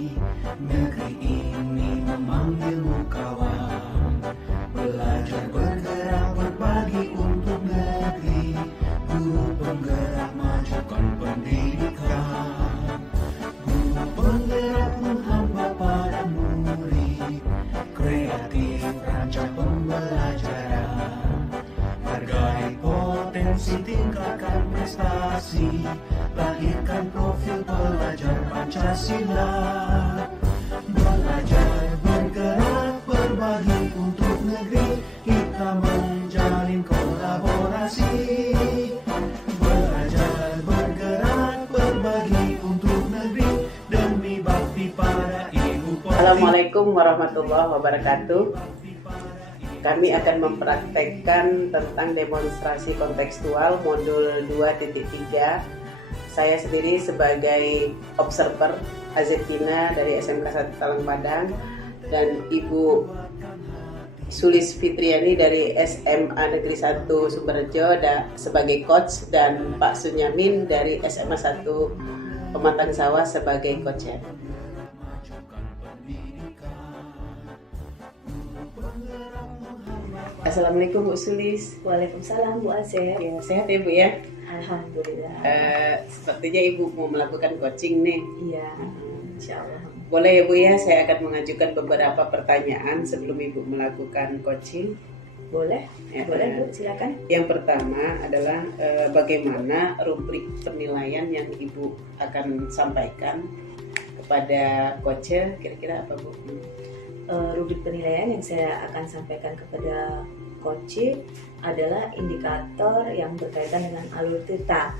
Negeri ini memanggilmu kawan. Belajar bergerak berbagi untuk negeri. Guru penggerak majukan pendidikan. Guru penggerak menghamba pada murid. Kreatif rancang pembelajaran. Hargai potensi, tingkatkan prestasi. Lahirkan profil pelajar Pancasila. Belajar bergerak berbagi untuk negeri. Kita menjalin kolaborasi. Belajar bergerak berbagi untuk negeri. Demi bakti pada ibu pertiwi. Assalamualaikum warahmatullahi wabarakatuh. Kami akan mempraktekkan tentang demonstrasi kontekstual modul 2.3. Saya sendiri sebagai observer Azetina dari SMK 1 Talang Padang dan Ibu Sulis Fitriani dari SMA Negeri 1 Sumberjo sebagai coach dan Pak Sunyamin dari SMA 1 Pematang Sawah sebagai coach-nya. Assalamualaikum Bu Sulis. Waalaikumsalam Bu Azeb. Ya, sehat ya Bu ya? Alhamdulillah. Sepertinya Ibu mau melakukan coaching nih. Iya, insya Allah. Boleh ya Bu ya, saya akan mengajukan beberapa pertanyaan sebelum Ibu melakukan coaching. Boleh? Ya, Boleh Bu, silakan. Yang pertama adalah bagaimana rubrik penilaian yang Ibu akan sampaikan kepada coach, kira-kira apa Bu? Rubrik penilaian yang saya akan sampaikan kepada coach adalah indikator yang berkaitan dengan alur cerita.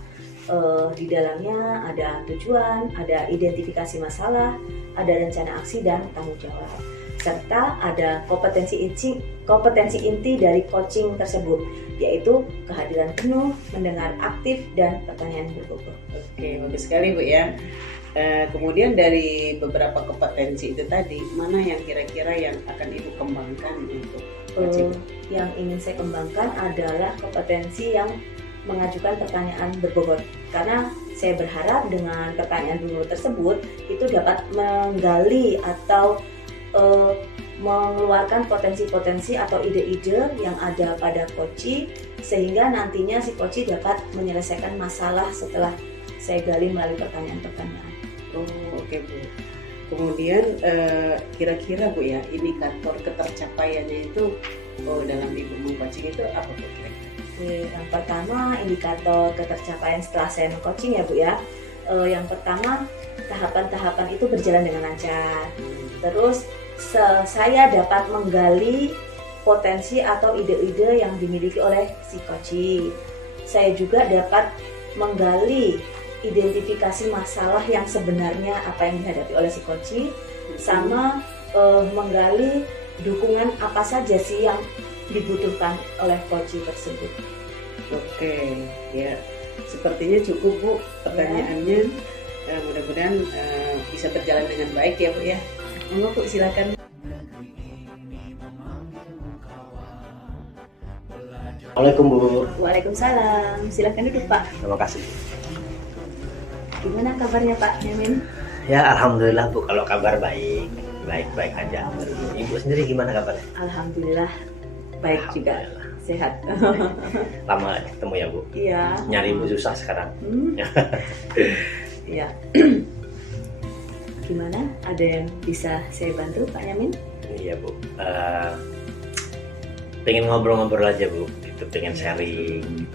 Di dalamnya ada tujuan, ada identifikasi masalah, ada rencana aksi dan tanggung jawab, serta ada kompetensi inti dari coaching tersebut, yaitu kehadiran penuh, mendengar aktif, dan pertanyaan berbobot. Oke, bagus sekali Bu ya. Kemudian dari beberapa kompetensi itu tadi, mana yang kira-kira yang akan Ibu kembangkan untuk coaching? Yang ingin saya kembangkan adalah kompetensi yang mengajukan pertanyaan berbobot, karena saya berharap dengan pertanyaan berbobot tersebut itu dapat menggali atau mengeluarkan potensi-potensi atau ide-ide yang ada pada coach, sehingga nantinya si coach dapat menyelesaikan masalah setelah saya gali melalui pertanyaan-pertanyaan. Oh, oke Bu. Kemudian kira-kira Bu ya, indikator ketercapaiannya itu dalam Ibu meng-coaching itu apa Bu kira-kira? Yang pertama, indikator ketercapaian setelah saya meng-coaching ya Bu ya. Yang pertama, tahapan-tahapan itu berjalan dengan lancar. Terus saya dapat menggali potensi atau ide-ide yang dimiliki oleh si coach. Saya juga dapat menggali identifikasi masalah yang sebenarnya apa yang dihadapi oleh si coach, sama menggali dukungan apa saja sih yang dibutuhkan oleh coach tersebut. Oke, ya sepertinya cukup Bu pertanyaannya. Mudah-mudahan bisa berjalan dengan baik ya Bu ya. Monggo Bu, silakan. Assalamualaikum Bu. Waalaikumsalam, silakan duduk Pak. Terima kasih. Gimana kabarnya Pak Yamin? Ya alhamdulillah Bu, kalau kabar baik aja. Ibu sendiri gimana kabarnya? Alhamdulillah baik juga, sehat. Lama gak ketemu ya Bu? Iya. Nyari Ibu susah sekarang. Iya. Gimana? Ada yang bisa saya bantu Pak Yamin? Iya Bu. Pengen ngobrol-ngobrol aja Bu. Itu pengen sharing.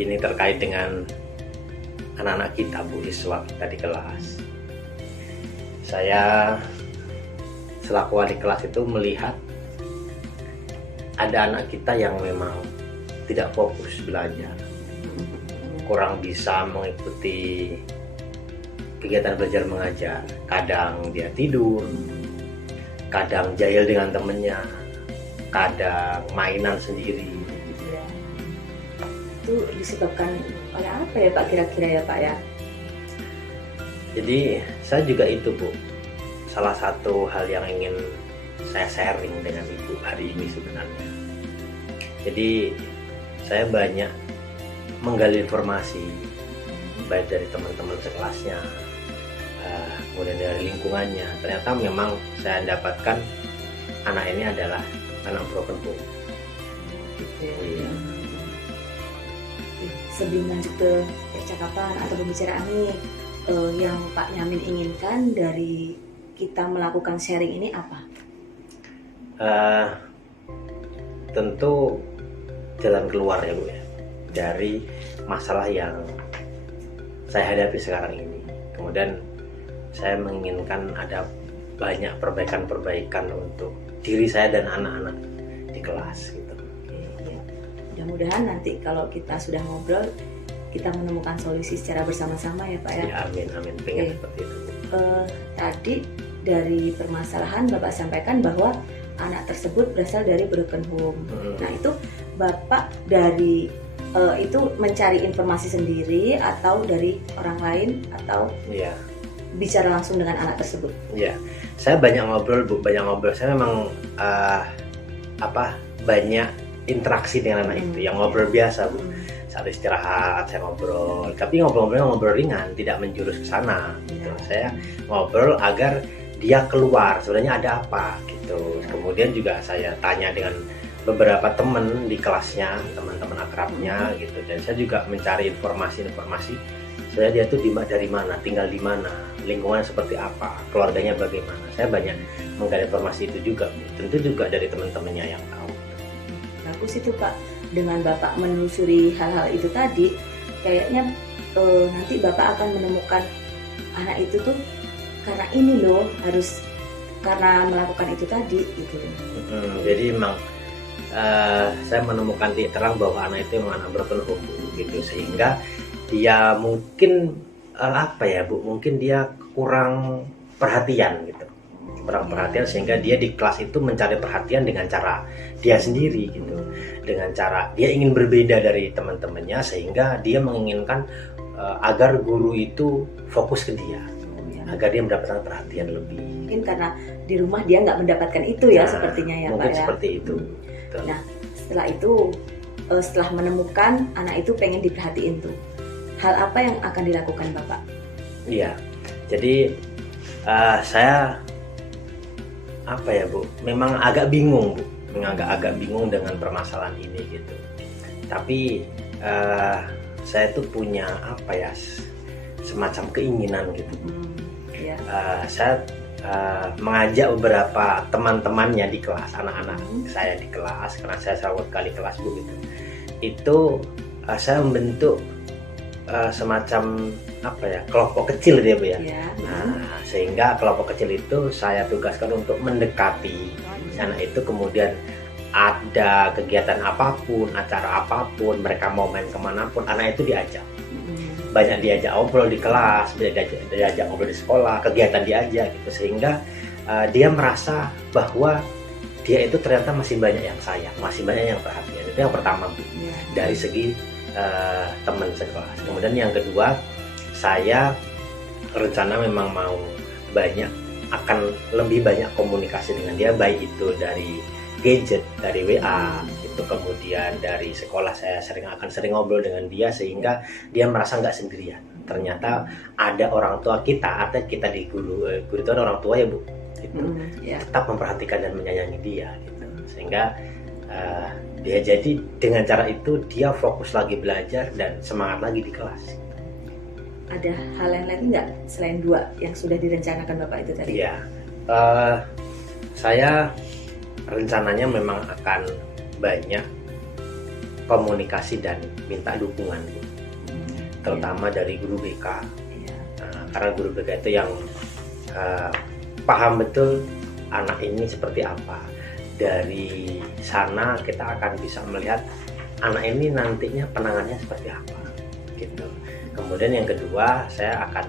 Ini terkait dengan anak-anak kita Bu, siswa kita di kelas. Saya selaku wali kelas itu melihat ada anak kita yang memang tidak fokus belajar, kurang bisa mengikuti kegiatan belajar mengajar. Kadang dia tidur, kadang jahil dengan temennya, kadang mainan sendiri. Ya. Itu disebabkan oleh apa ya Pak kira-kira ya Pak ya? Jadi saya juga itu Bu, salah satu hal yang ingin saya sharing dengan Ibu hari ini sebenarnya. Jadi saya banyak menggali informasi baik dari teman-teman sekelasnya kemudian dari lingkungannya. Ternyata memang saya dapatkan anak ini adalah anak broken home. Gitu ya. Iya. Sebelum lanjut ke percakapan atau pembicaraan nih, yang Pak Nyamin inginkan dari kita melakukan sharing ini apa? Tentu jalan keluar ya Bu ya dari masalah yang saya hadapi sekarang ini. Kemudian saya menginginkan ada banyak perbaikan-perbaikan untuk diri saya dan anak-anak di kelas gitu. Ya. Mudah-mudahan nanti kalau kita sudah ngobrol, kita menemukan solusi secara bersama-sama ya Pak ya. Ya amin, pengen seperti itu. Tadi dari permasalahan Bapak sampaikan bahwa anak tersebut berasal dari broken home. Nah itu Bapak dari itu mencari informasi sendiri atau dari orang lain atau bicara langsung dengan anak tersebut? Iya, saya banyak ngobrol Bu, Saya memang banyak interaksi dengan anak itu, yang ngobrol biasa Bu. Saat istirahat saya ngobrol, tapi ngobrol ringan, tidak menjurus ke sana. Gitu. Saya ngobrol agar dia keluar sebenarnya ada apa gitu. Kemudian juga saya tanya dengan beberapa teman di kelasnya, teman-teman akrabnya gitu, dan saya juga mencari informasi sebenarnya dia tuh dari mana, tinggal di mana, lingkungannya seperti apa, keluarganya bagaimana. Saya banyak menggali informasi itu juga, tentu juga dari teman-temannya yang tahu. Bagus itu Pak, dengan Bapak menelusuri hal-hal itu tadi, kayaknya nanti Bapak akan menemukan anak itu tuh karena ini loh, harus karena melakukan itu tadi gitu. Jadi memang saya menemukan titik terang bahwa anak itu memang anak broken home gitu, sehingga dia mungkin mungkin dia kurang perhatian gitu, sehingga dia di kelas itu mencari perhatian dengan cara dia sendiri gitu, dengan cara dia ingin berbeda dari teman-temannya, sehingga dia menginginkan agar guru itu fokus ke dia, agar dia mendapatkan perhatian lebih. Mungkin karena di rumah dia nggak mendapatkan itu ya, sepertinya ya mungkin Pak ya. Seperti itu. Nah setelah itu, setelah menemukan anak itu pengen diperhatiin tuh, hal apa yang akan dilakukan Bapak? Iya, jadi saya Bu, memang agak bingung Bu, agak bingung dengan permasalahan ini gitu. Tapi saya tuh punya semacam keinginan gitu. Saya mengajak beberapa teman-temannya di kelas, anak-anak saya di kelas, karena saya selalu kali kelas Bu gitu. Itu saya membentuk semacam kelompok kecil dia Bu ya. Nah, sehingga kelompok kecil itu saya tugaskan untuk mendekati anak itu, kemudian ada kegiatan apapun, acara apapun, mereka mau main kemanapun, anak itu diajak. Banyak diajak ngobrol di kelas, diajak ngobrol di sekolah, kegiatan diajak gitu, sehingga dia merasa bahwa dia itu ternyata masih banyak yang sayang, masih banyak yang perhatian. Itu yang pertama Bu, dari segi teman sekelas. Kemudian yang kedua, saya rencana memang mau akan lebih banyak komunikasi dengan dia, baik itu dari gadget, dari WA itu, kemudian dari sekolah saya akan sering ngobrol dengan dia, sehingga dia merasa nggak sendirian. Ternyata ada orang tua kita, atau kita di guru itu ada orang tua ya Bu gitu, tetap memperhatikan dan menyayangi dia gitu, sehingga dia jadi dengan cara itu dia fokus lagi belajar dan semangat lagi di kelas. Ada hal lain lagi nggak selain 2 yang sudah direncanakan Bapak itu tadi? Iya, saya rencananya memang akan banyak komunikasi dan minta dukungan, terutama dari guru BK. Karena guru BK itu yang paham betul anak ini seperti apa. Dari sana kita akan bisa melihat anak ini nantinya penanganannya seperti apa gitu. Kemudian yang kedua, saya akan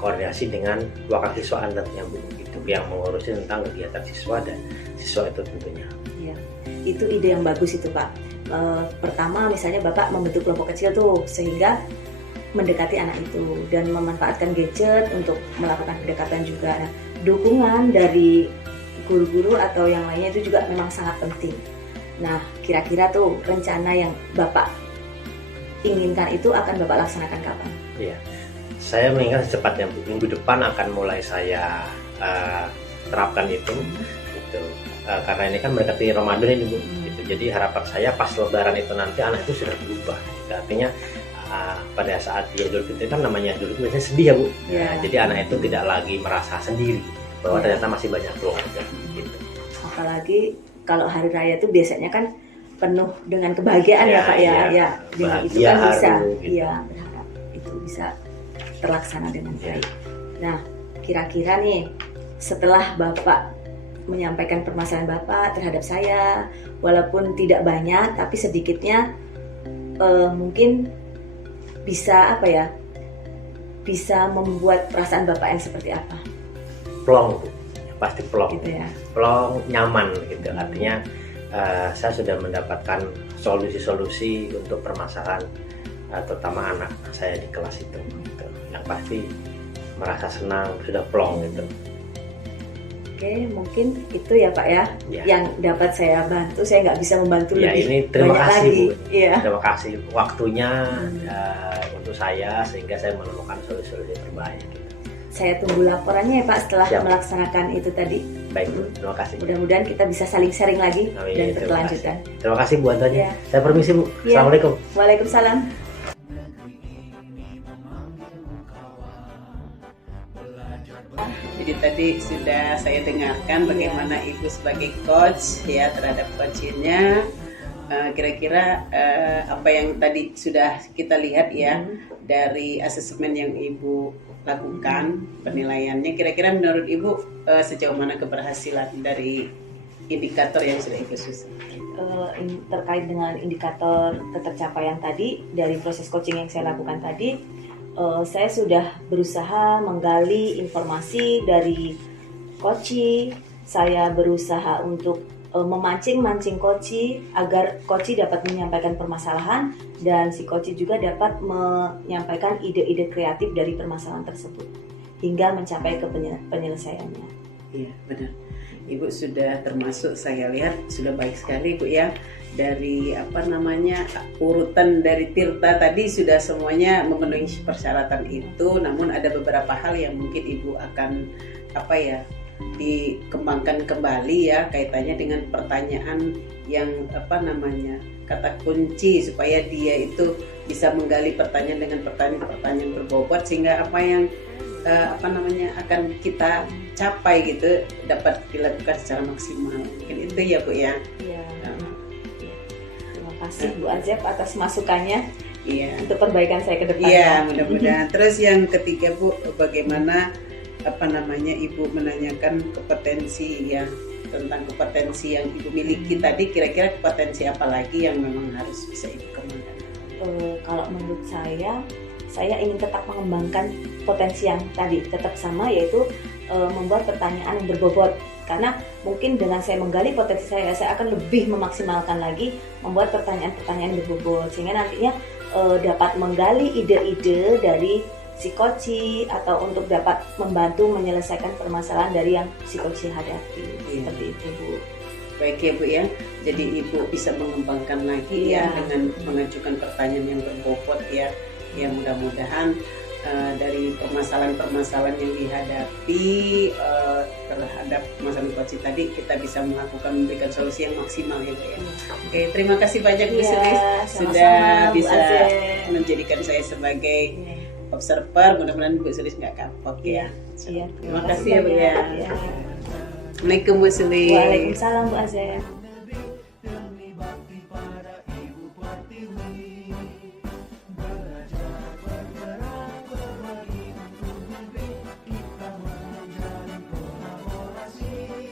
koordinasi dengan wakil siswa tentunya Bu, gitu, yang mengurusi tentang kegiatan siswa dan siswa itu tentunya. Iya, itu ide yang bagus itu Pak. Pertama misalnya Bapak membentuk kelompok kecil tuh, sehingga mendekati anak itu dan memanfaatkan gadget untuk melakukan pendekatan juga. Nah, dukungan dari guru-guru atau yang lainnya itu juga memang sangat penting. Nah, kira-kira tuh rencana yang Bapak inginkan itu akan Bapak laksanakan kapan? Iya, saya mengingat secepatnya Bu. Minggu depan akan mulai saya terapkan itu gitu. Karena ini kan mendekati Ramadan ini Bu gitu. Jadi harapan saya pas lebaran itu nanti anak itu sudah berubah gitu. Artinya pada saat dia Idul Fitri kan namanya Idul Fitri biasanya sedih ya Bu. Ya. Jadi anak itu tidak lagi merasa sendiri bahwa ternyata masih banyak keluarga gitu. Apalagi kalau hari raya itu biasanya kan penuh dengan kebahagiaan ya, Pak ya. Ya, dengan itu Bahagia, kan bisa, haru, gitu. iya berharap itu bisa terlaksana dengan baik. Nah, kira-kira nih setelah Bapak menyampaikan permasalahan Bapak terhadap saya, walaupun tidak banyak tapi sedikitnya mungkin bisa apa ya? Bisa membuat perasaan Bapak yang seperti apa? Plong Bu. Pasti plong. Gitu ya. Plong, nyaman gitu. Artinya saya sudah mendapatkan solusi-solusi untuk permasalahan terutama anak saya di kelas itu gitu. Yang pasti merasa senang, sudah plong gitu. Oke, mungkin itu ya Pak ya, Ya. yang dapat saya bantu. Saya nggak bisa membantu Ya, lebih ini terima banyak kasih lagi. Bu. Iya. Terima kasih waktunya untuk saya sehingga saya menemukan solusi-solusi terbaik. Gitu. Saya tunggu laporannya ya Pak setelah Siap. melaksanakan itu tadi. Baik Bu, terima kasih. Mudah-mudahan kita bisa saling sharing lagi Amin, dan terima berkelanjutan. Terima kasih Bu Antonia. Ya. Saya permisi Bu. Ya. Assalamualaikum. Waalaikumsalam. Jadi tadi sudah saya dengarkan bagaimana Ibu sebagai coach ya terhadap coachingnya. Kira-kira apa yang tadi sudah kita lihat ya dari asesmen yang Ibu lakukan penilaiannya. Kira-kira menurut Ibu sejauh mana keberhasilan dari indikator yang sudah Ibu susun? Terkait dengan indikator ketercapaian tadi dari proses coaching yang saya lakukan tadi, saya sudah berusaha menggali informasi dari coach. Saya berusaha untuk memancing coach agar coach dapat menyampaikan permasalahan dan si coach juga dapat menyampaikan ide-ide kreatif dari permasalahan tersebut hingga mencapai ke penyelesaiannya. Iya, benar. Ibu sudah termasuk, saya lihat sudah baik sekali Bu ya. Dari urutan dari Tirta tadi sudah semuanya memenuhi persyaratan itu, namun ada beberapa hal yang mungkin Ibu akan dikembangkan kembali ya kaitannya dengan pertanyaan yang kata kunci supaya dia itu bisa menggali pertanyaan dengan pertanyaan berbobot sehingga apa yang akan kita capai gitu dapat dilakukan secara maksimal. Mungkin itu ya Bu ya. Iya. Terima kasih Bu Azeb atas masukannya Iya. untuk perbaikan saya ke depan. Iya, mudah-mudahan. Terus yang ketiga Bu, bagaimana Ibu menanyakan kompetensi ya tentang kompetensi yang Ibu miliki tadi, kira-kira kompetensi apa lagi yang memang harus bisa Ibu kembangkan? Kalau menurut saya ingin tetap mengembangkan potensi yang tadi tetap sama, yaitu membuat pertanyaan yang berbobot. Karena mungkin dengan saya menggali potensi saya akan lebih memaksimalkan lagi membuat pertanyaan-pertanyaan yang berbobot sehingga nantinya dapat menggali ide-ide dari si coach atau untuk dapat membantu menyelesaikan permasalahan dari yang si coach hadapi. Seperti itu Bu. Baik ya Bu ya, jadi Ibu bisa mengembangkan lagi ya dengan mengajukan pertanyaan yang berbobot ya. Ya mudah-mudahan dari permasalahan-permasalahan yang dihadapi terhadap masalah coaching tadi kita bisa memberikan solusi yang maksimal ya Bu ya. Oke, terima kasih banyak Bu Sulis sudah bisa menjadikan saya sebagai observer. Mudah-mudahan Bu Sulis nggak kapok ya. Iya. Terima kasih ya Bu ya. Ya. Assalamualaikum Bu Sulis. Waalaikumsalam Bu Azeb.